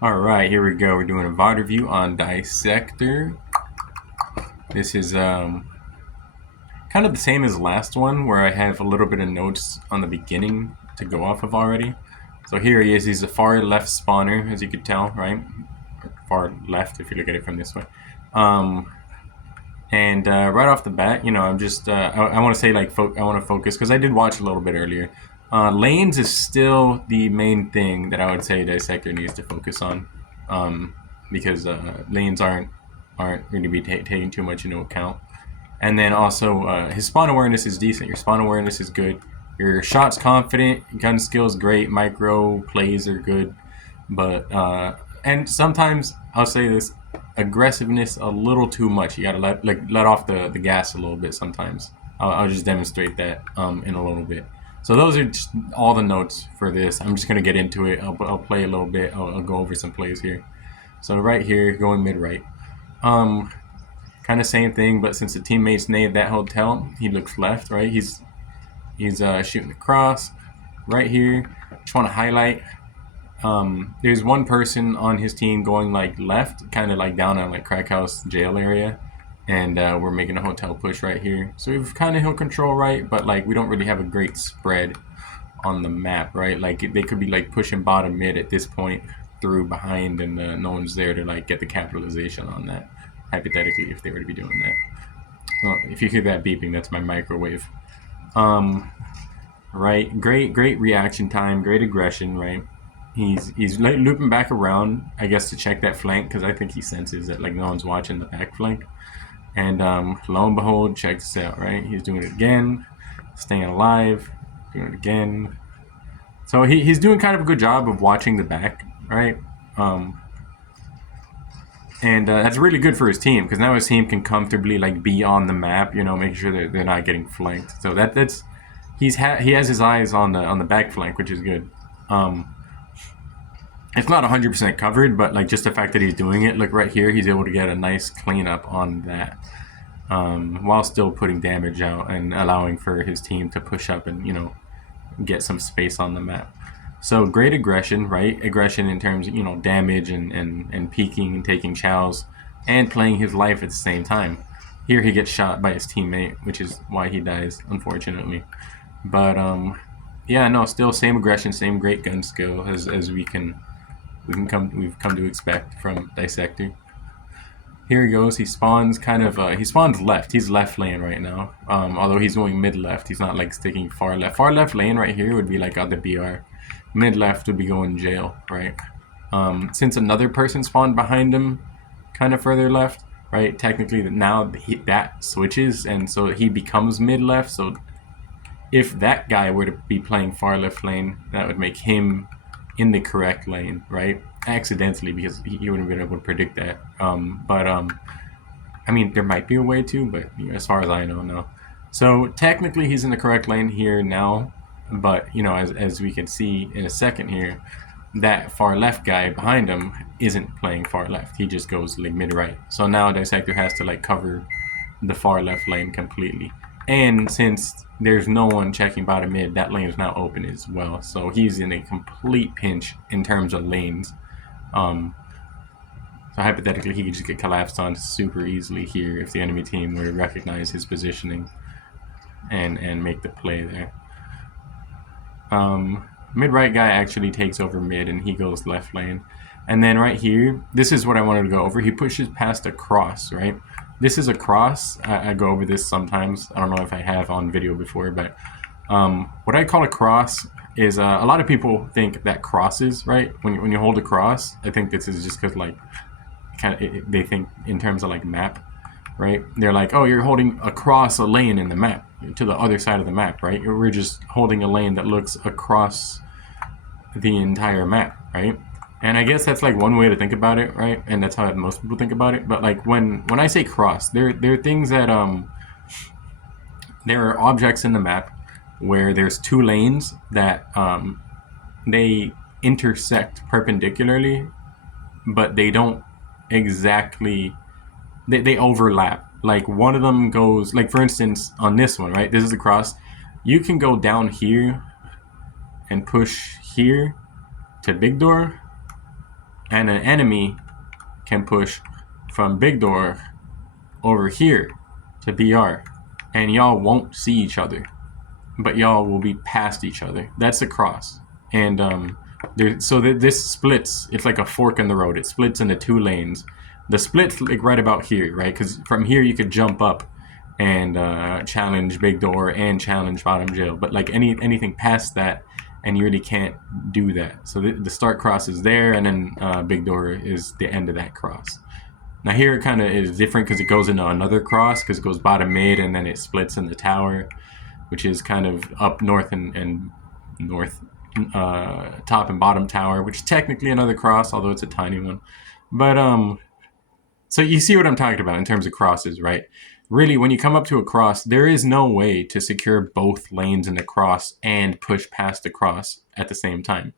Alright, here we go. We're doing a VOD review on Dysectorr. This is kind of the same as last one, where I have a little bit of notes on the beginning to go off of already. So here he is. He's a far left spawner, as you could tell, right? Or far left, if you look at it from this way. And right off the bat, you know, I'm just I want to say like I want to focus because I did watch a little bit earlier. Lanes is still the main thing that I would say Dissector needs to focus on, because lanes aren't going to be taking too much into account. And then also his spawn awareness is decent. Your spawn awareness is good. Your shot's confident. Gun skill's great. Micro plays are good, but and sometimes I'll say this: aggressiveness a little too much. You gotta let off the gas a little bit sometimes. I'll just demonstrate that in a little bit. So those are just all the notes for this. I'm just gonna get into it. I'll play a little bit. I'll go over some plays here. So right here, going mid right. Kind of same thing, but since the teammates nade that hotel, he looks left, right? He's shooting across right here. Just want to highlight. There's one person on his team going like left, kind of like down on like crack house jail area, and we're making a hotel push right here. So we've kind of hill control right, but like we don't really have a great spread on the map, right? Like they could be like pushing bottom mid at this point through behind, and no one's there to like get the capitalization on that. Hypothetically, if they were to be doing that. Well, if you hear that beeping, that's my microwave. Right, great reaction time, great aggression, right? He's like looping back around, I guess, to check that flank, because I think he senses that like no one's watching the back flank. And lo and behold, check this out, right? He's doing it again, staying alive, doing it again. So he's doing kind of a good job of watching the back, right? And that's really good for his team, because now his team can comfortably like be on the map, you know, make sure that they're not getting flanked. So that's he has his eyes on the back flank, which is good. It's not 100% covered, but like just the fact that he's doing it, look right here, he's able to get a nice cleanup on that, while still putting damage out and allowing for his team to push up and, you know, get some space on the map. So great aggression, right? Aggression in terms of, you know, damage and peeking and taking chows and playing his life at the same time. Here he gets shot by his teammate, which is why he dies, unfortunately. But yeah, no, still same aggression, same great gun skill as we've come to expect from Dysectorr. Here he goes. He spawns kind of. He spawns left. He's left lane right now. Although he's going mid left. He's not like sticking far left. Far left lane right here would be like other BR. Mid left would be going jail, right? Since another person spawned behind him, kind of further left, right? Technically, now that switches, and so he becomes mid left. So if that guy were to be playing far left lane, that would make him in the correct lane, right? Accidentally, because he wouldn't have been able to predict that. I mean, there might be a way to, but you know, as far as I know, no. So technically, he's in the correct lane here now, but you know, as we can see in a second here, that far left guy behind him isn't playing far left. He just goes like mid right. So now Dissector has to like cover the far left lane completely. And since there's no one checking bottom mid, that lane is now open as well. So he's in a complete pinch in terms of lanes. So hypothetically, he could just get collapsed on super easily here if the enemy team were to recognize his positioning and make the play there. Mid right guy actually takes over mid and he goes left lane. And then right here, this is what I wanted to go over. He pushes past a cross, right? This is a cross. I go over this sometimes. I don't know if I have on video before, but what I call a cross is a lot of people think that crosses, right? When you hold a cross, I think this is just because like they think in terms of like map, right? They're like, oh, you're holding across a lane in the map to the other side of the map, right? We're just holding a lane that looks across the entire map, right? And I guess that's like one way to think about it, right? And that's how most people think about it. But like when I say cross, there are things that there are objects in the map where there's two lanes that they intersect perpendicularly, but they don't exactly, they overlap. Like one of them goes, like for instance on this one, right? This is a cross. You can go down here and push here to big door, and an enemy can push from big door over here to BR, and y'all won't see each other, but y'all will be past each other. That's a cross. And this splits. It's like a fork in the road. It splits into 2 lanes. The split's like right about here, right? Because from here you could jump up and challenge big door and challenge bottom jail. But like anything past that, and you really can't do that. So the start cross is there, and then big door is the end of that cross. Now here it kind of is different because it goes into another cross, because it goes bottom mid and then it splits in the tower, which is kind of up north and north, top and bottom tower, which is technically another cross, although it's a tiny one. But so you see what I'm talking about in terms of crosses, right? Really, when you come up to a cross, there is no way to secure both lanes in the cross and push past the cross at the same time.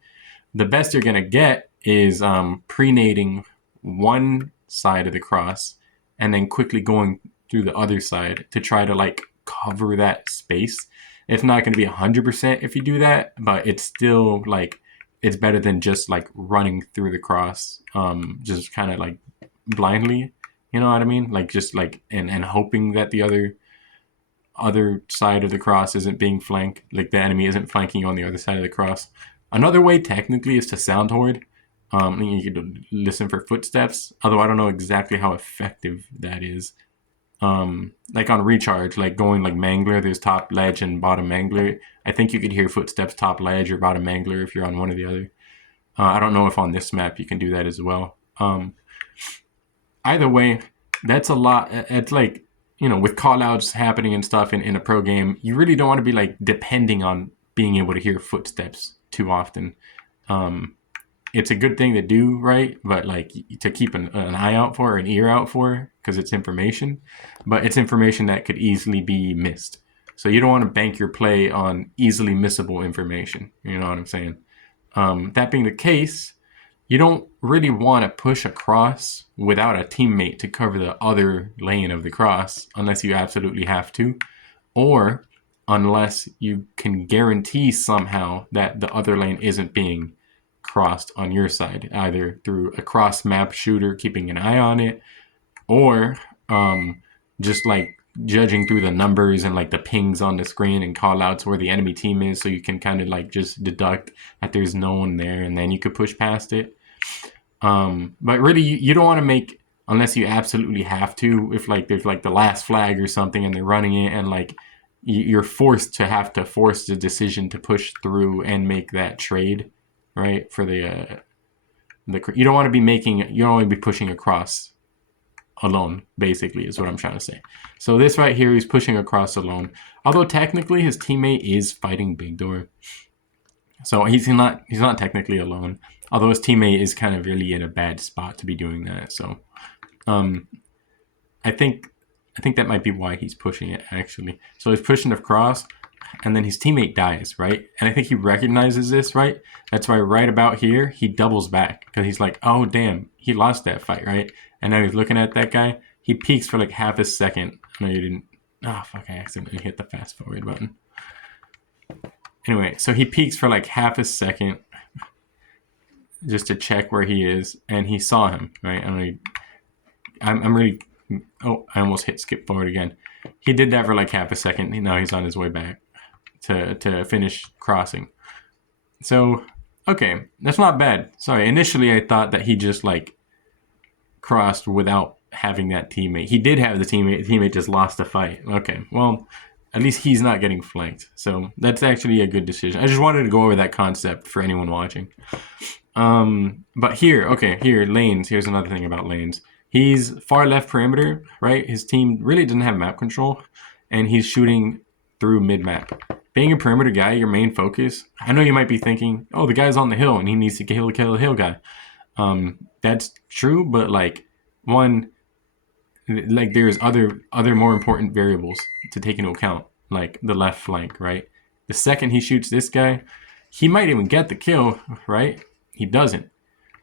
The best you're gonna get is pre-nading one side of the cross and then quickly going through the other side to try to like cover that space. It's not going to be 100% if you do that, but it's still like, it's better than just like running through the cross, just kind of like blindly, you know what I mean? Like just like, and hoping that the other side of the cross isn't being flanked, like the enemy isn't flanking you on the other side of the cross. Another way technically is to sound horde. You could listen for footsteps, although I don't know exactly how effective that is. Like on recharge, like going like mangler, there's top ledge and bottom mangler. I think you could hear footsteps top ledge or bottom mangler if you're on one or the other. I don't know if on this map you can do that as well. Either way, that's a lot. It's like, you know, with callouts happening and stuff in a pro game, you really don't want to be like depending on being able to hear footsteps too often. It's a good thing to do, right? But like to keep an eye out for, an ear out for, because it's information, but it's information that could easily be missed. So you don't want to bank your play on easily missable information. You know what I'm saying? That being the case, you don't really want to push across without a teammate to cover the other lane of the cross unless you absolutely have to, or unless you can guarantee somehow that the other lane isn't being crossed on your side, either through a cross map shooter keeping an eye on it, or just like judging through the numbers and like the pings on the screen and call outs where the enemy team is, so you can kind of like just deduct that there's no one there, and then you could push past it. But really you don't want to make, unless you absolutely have to, if like there's like the last flag or something and they're running it, and like you're forced to force the decision to push through and make that trade, right? For the you don't want to be making, you don't want to be pushing across alone, basically, is what I'm trying to say. So this right here, he's pushing across alone, although technically his teammate is fighting big door, so he's not technically alone, although his teammate is kind of really in a bad spot to be doing that. So I think that might be why he's pushing it, actually. So he's pushing across, and then his teammate dies, right? And I think he recognizes this, right? That's why right about here, he doubles back, because he's like, oh, damn, he lost that fight, right? And now he's looking at that guy. He peeks for like half a second. No, you didn't. Oh, fuck, I accidentally hit the fast forward button. Anyway, so he peeks for like half a second just to check where he is, and he saw him, right? I'm really, oh, I almost hit skip forward again. He did that for like half a second. Now he's on his way back to finish crossing. So, okay, that's not bad. Sorry, initially I thought that he just like crossed without having that teammate. He did have the teammate. The teammate just lost the fight. Okay, well, at least he's not getting flanked. So that's actually a good decision. I just wanted to go over that concept for anyone watching. But here, okay, here, lanes. Here's another thing about lanes. He's far left perimeter, right? His team really doesn't have map control, and he's shooting through mid-map. Being a perimeter guy, your main focus, I know you might be thinking, oh, the guy's on the hill and he needs to kill the hill guy. That's true, but like, one, like there's other more important variables to take into account, like the left flank, right? The second he shoots this guy, he might even get the kill, right? He doesn't,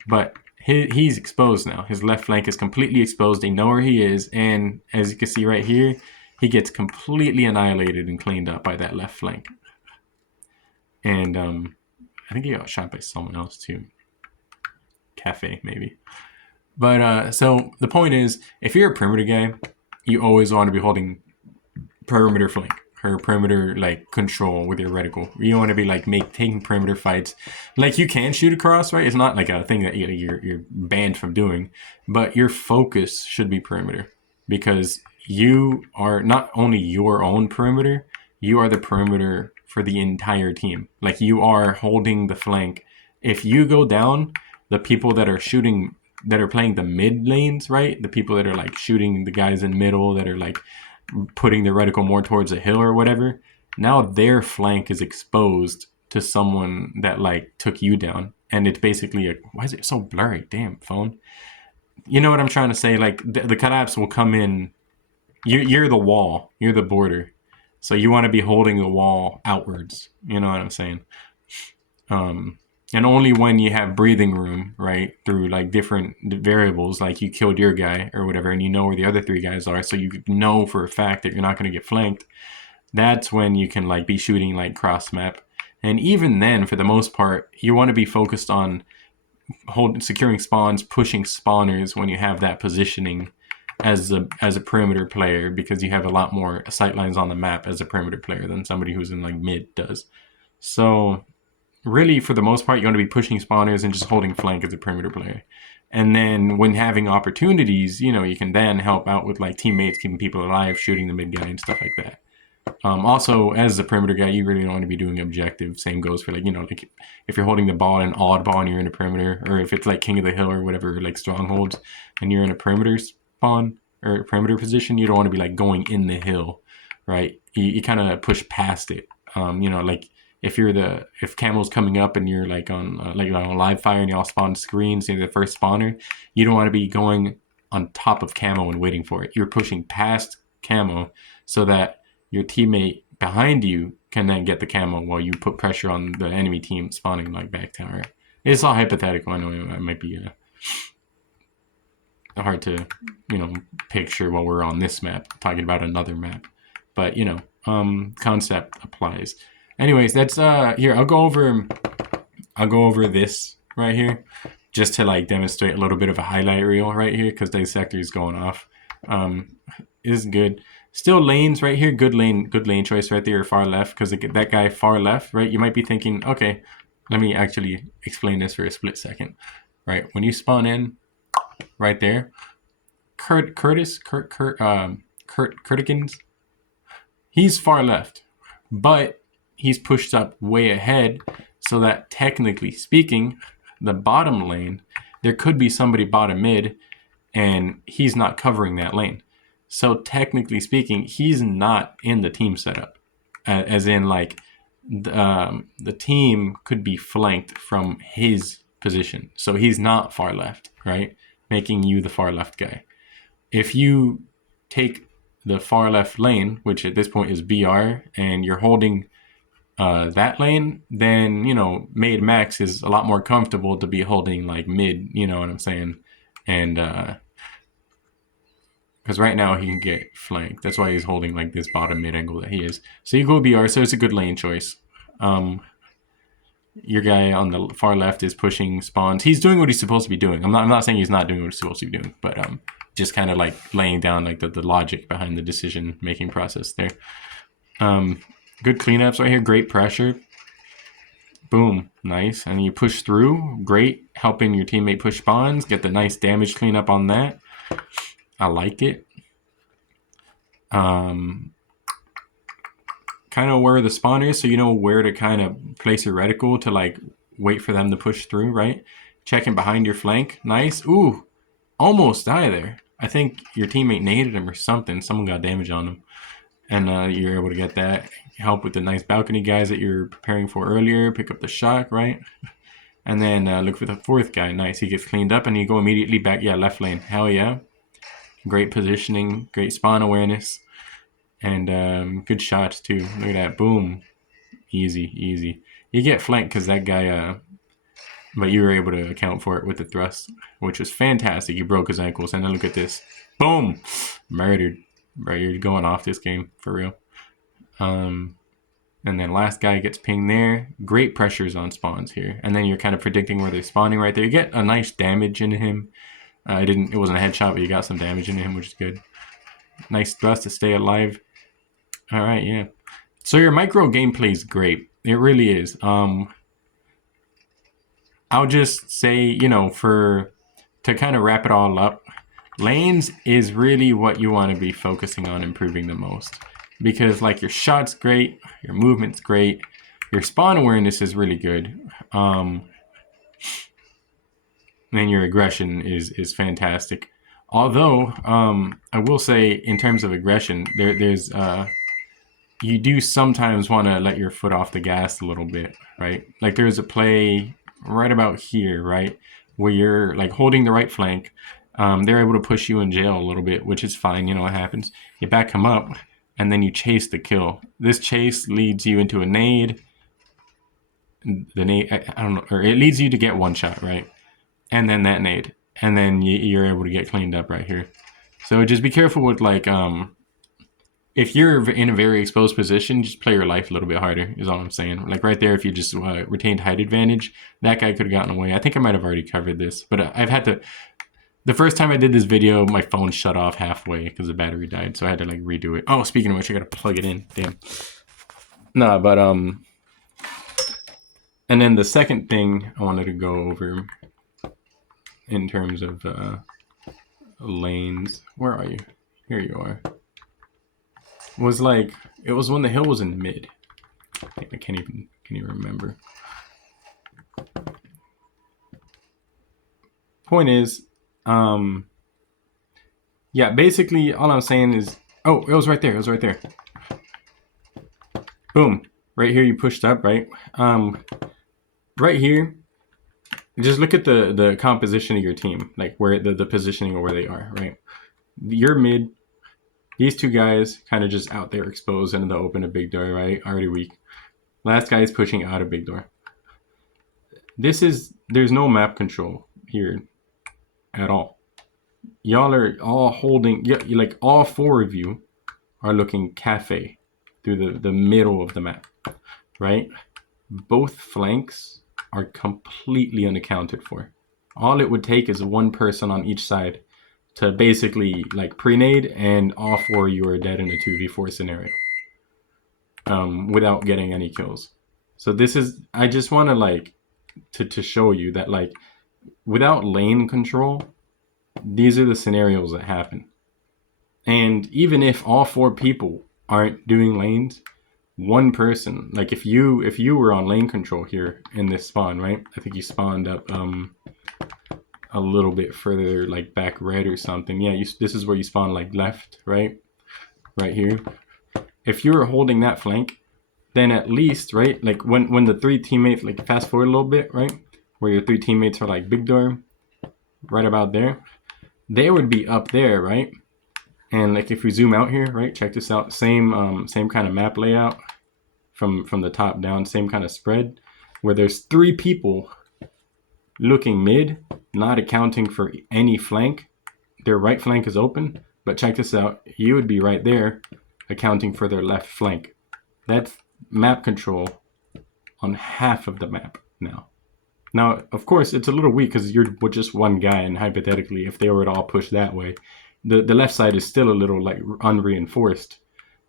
but he's exposed now. His left flank is completely exposed. They know where he is, and as you can see right here, he gets completely annihilated and cleaned up by that left flank. And I think he got shot by someone else too. cafe maybe. But so the point is, if you're a perimeter guy, you always want to be holding perimeter flank or perimeter like control with your reticle. You want to be like taking perimeter fights. Like you can shoot across, right? It's not like a thing that you're banned from doing, but your focus should be perimeter, because you are not only your own perimeter, you are the perimeter for the entire team. Like you are holding the flank. If you go down, the people that are shooting, that are playing the mid lanes, right? The people that are like shooting the guys in middle, that are like putting the reticle more towards a hill or whatever, now their flank is exposed to someone that like took you down. And it's basically why is it so blurry? Damn phone. You know what I'm trying to say? Like the collapse will come in. You're the wall. You're the border. So you want to be holding the wall outwards. You know what I'm saying? And only when you have breathing room, right, through like different variables, like you killed your guy or whatever, and you know where the other three guys are, so you know for a fact that you're not going to get flanked, that's when you can like be shooting like cross map. And even then, for the most part, you want to be focused on securing spawns, pushing spawners when you have that positioning as a perimeter player, because you have a lot more sight lines on the map as a perimeter player than somebody who's in like mid does. So really, for the most part, you want to be pushing spawners and just holding flank as a perimeter player. And then when having opportunities, you know, you can then help out with like teammates, keeping people alive, shooting the mid guy and stuff like that. Also, as a perimeter guy, you really don't want to be doing objective. Same goes for like, you know, like if you're holding the ball in odd ball and you're in a perimeter, or if it's like King of the Hill or whatever, like strongholds, and you're in a perimeter spawn or perimeter position, you don't want to be like going in the hill, right? You kind of push past it. You know, like if Camo's coming up and you're like on live fire and y'all spawn screens, you're the first spawner, you don't want to be going on top of Camo and waiting for it. You're pushing past Camo so that your teammate behind you can then get the Camo while you put pressure on the enemy team spawning like back tower. It's all hypothetical. I know it might be hard to, you know, picture while we're on this map talking about another map, but you know, concept applies. Anyways, that's here. I'll go over this right here just to like demonstrate a little bit of a highlight reel right here, because Dysectorr is going off. Is good. Still lanes right here. Good lane choice right there, far left, because that guy far left, right? You might be thinking, okay, let me actually explain this for a split second, right? When you spawn in, right there, Curtikins, he's far left, but he's pushed up way ahead, so that technically speaking, the bottom lane, there could be somebody bottom mid, and he's not covering that lane. So technically speaking, he's not in the team setup, as in like the team could be flanked from his position. So he's not far left, right? Making you the far left guy. If you take the far left lane, which at this point is BR, and you're holding that lane, then, you know, made Max is a lot more comfortable to be holding like mid, you know what I'm saying? And because right now he can get flanked. That's why he's holding like this bottom mid angle that he is. So you go BR, so it's a good lane choice. Your guy on the far left is pushing spawns. He's doing what he's supposed to be doing. I'm not saying he's not doing what he's supposed to be doing, but just kind of like laying down like the logic behind the decision making process there. Good cleanups right here. Great pressure. Boom. Nice. And you push through. Great. Helping your teammate push spawns. Get the nice damage cleanup on that. I like it. Kind of where the spawn is, so you know where to kind of place your reticle to like wait for them to push through, right? Checking behind your flank. Nice. Ooh. Almost die there. I think your teammate naded him or something. Someone got damage on him. And you're able to get that. Help with the nice balcony guys that you're preparing for earlier. Pick up the shock, right? And then look for the fourth guy. Nice. He gets cleaned up and you go immediately back. Yeah, left lane. Hell yeah. Great positioning. Great spawn awareness. And good shots too. Look at that. Boom. Easy, easy. You get flanked because that guy... but you were able to account for it with the thrust, which was fantastic. You broke his ankles. And then look at this. Boom. Murdered. Bro, you're going off this game for real. And then last guy gets pinged there. Great pressures on spawns here. And then you're kind of predicting where they're spawning right there. You get a nice damage into him. It wasn't a headshot, but you got some damage into him, which is good. Nice thrust to stay alive. All right, yeah. So your micro gameplay is great. It really is. I'll just say, you know, to kind of wrap it all up, lanes is really what you want to be focusing on improving the most. Because like your shot's great, your movement's great, your spawn awareness is really good. And your aggression is fantastic. Although, I will say in terms of aggression, there's you do sometimes want to let your foot off the gas a little bit, right? Like there's a play right about here, right? Where you're like holding the right flank. They're able to push you in jail a little bit, which is fine, you know what happens. You back them up, and then you chase the kill. This chase leads you into a nade. The nade, I don't know, or it leads you to get one shot, right? And then that nade. And then you're able to get cleaned up right here. So just be careful with like, if you're in a very exposed position, just play your life a little bit harder, is all I'm saying. Like right there, if you just retained height advantage, that guy could have gotten away. I think I might have already covered this, but I've had to, the first time I did this video, my phone shut off halfway because the battery died, so I had to like redo it. Oh, speaking of which, I gotta plug it in, damn. Nah, but and then the second thing I wanted to go over in terms of lanes, where are you? Here you are. Was like, it was when the hill was in mid. I can't even remember. Point is, yeah, basically all I'm saying is, oh, it was right there, Boom, right here you pushed up, right? Right here, just look at the composition of your team, like where the positioning of where they are, right? You're mid. These two guys kind of just out there exposed into the open of big door, right? Already weak. Last guy is pushing out of big door. There's no map control here at all. Y'all are all holding, like all four of you are looking cafe through the middle of the map, right? Both flanks are completely unaccounted for. All it would take is one person on each side to basically like pre-nade, and all four of you are dead in a 2v4 scenario without getting any kills. So this is, I just want to like to show you that like without lane control, these are the scenarios that happen. And even if all four people aren't doing lanes, one person, like if you were on lane control here in this spawn, right? I think you spawned up a little bit further, like back red or something. Yeah, this is where you spawn, like left, right here. If you're holding that flank, then at least, right, like when the three teammates, like fast forward a little bit, right, where your three teammates are like big door, right about there, they would be up there, right? And like if we zoom out here, right, check this out, same kind of map layout from the top down, same kind of spread, where there's three people looking mid, not accounting for any flank. Their right flank is open, but check this out, you would be right there accounting for their left flank. That's map control on half of the map now. Now, of course, it's a little weak because you're with just one guy, and hypothetically, if they were to all push that way, the left side is still a little like unreinforced,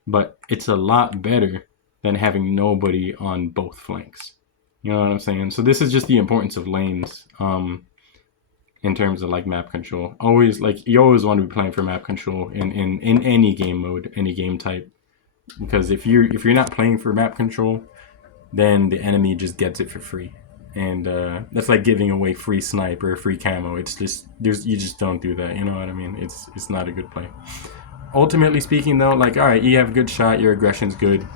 but it's a lot better than having nobody on both flanks. You know what I'm saying? So this is just the importance of lanes in terms of like map control. Always, like, you always want to be playing for map control in any game mode, any game type, because if you're not playing for map control, then the enemy just gets it for free. And that's like giving away free snipe or free camo. It's just, you just don't do that, you know what I mean? It's not a good play. Ultimately speaking though, like, all right, you have a good shot, your aggression's good,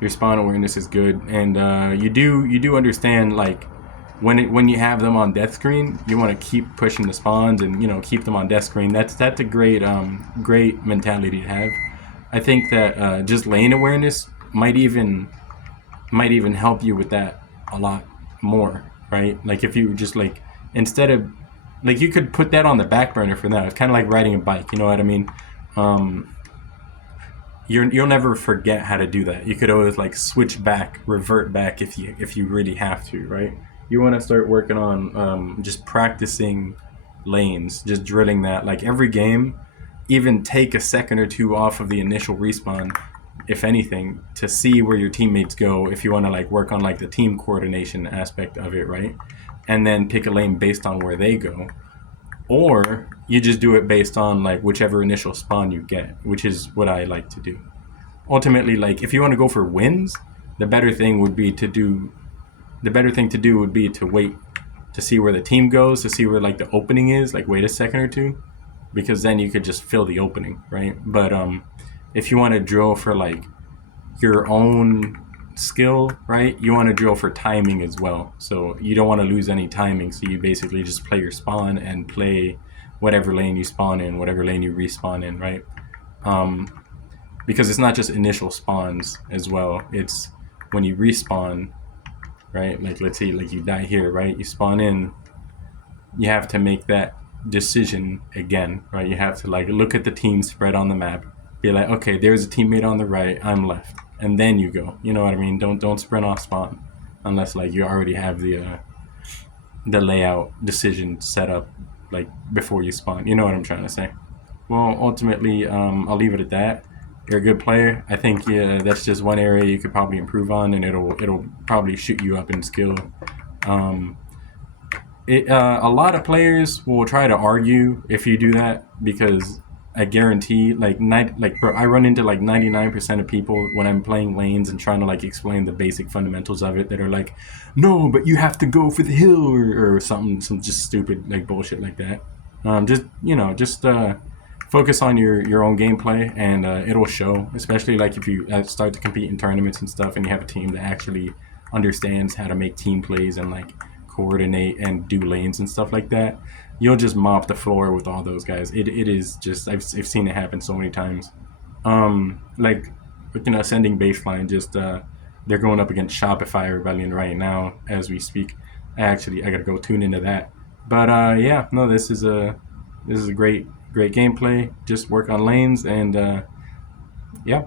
your spawn awareness is good, and you do understand, like, when you have them on death screen, you want to keep pushing the spawns and, you know, keep them on death screen. That's a great great mentality to have. I think that just lane awareness might even help you with that a lot more, right? Like if you just like, instead of like, you could put that on the back burner for now. It's kind of like riding a bike, you know what I mean? you'll never forget how to do that. You could always like switch back, revert back if you really have to, right? You want to start working on just practicing lanes, just drilling that. Like every game, even take a second or two off of the initial respawn, if anything, to see where your teammates go. If you want to like work on like the team coordination aspect of it, right? And then pick a lane based on where they go, or you just do it based on like whichever initial spawn you get, which is what I like to do. Ultimately, like if you want to go for wins, the better thing would be to do the better thing to do would be to wait to see where the team goes, to see where like the opening is, like wait a second or two, because then you could just fill the opening, right? But if you want to drill for like your own skill, right? You want to drill for timing as well. So you don't want to lose any timing. So you basically just play your spawn and play whatever lane you spawn in, whatever lane you respawn in, right? Because it's not just initial spawns as well. It's when you respawn, right? Like let's say like you die here, right? You spawn in, you have to make that decision again, right? You have to like look at the team spread on the map, be like, okay, there's a teammate on the right, I'm left, and then you go. You know what I mean? Don't sprint off spawn unless like you already have the layout decision set up like before you spawn. You know what I'm trying to say? Well, ultimately, I'll leave it at that. You're a good player. I think yeah, that's just one area you could probably improve on, and it'll probably shoot you up in skill. Um, a lot of players will try to argue if you do that because I guarantee like bro, I run into like 99% of people when I'm playing lanes and trying to like explain the basic fundamentals of it that are like, no, but you have to go for the hill or something, some just stupid like bullshit like that. Just focus on your own gameplay and it'll show, especially like if you start to compete in tournaments and stuff and you have a team that actually understands how to make team plays and like coordinate and do lanes and stuff like that. You'll just mop the floor with all those guys. It is just I've seen it happen so many times. Like with ascending baseline, just they're going up against Shopify Rebellion right now as we speak. I gotta go tune into that. But yeah, no, this is a great gameplay. Just work on lanes and yeah.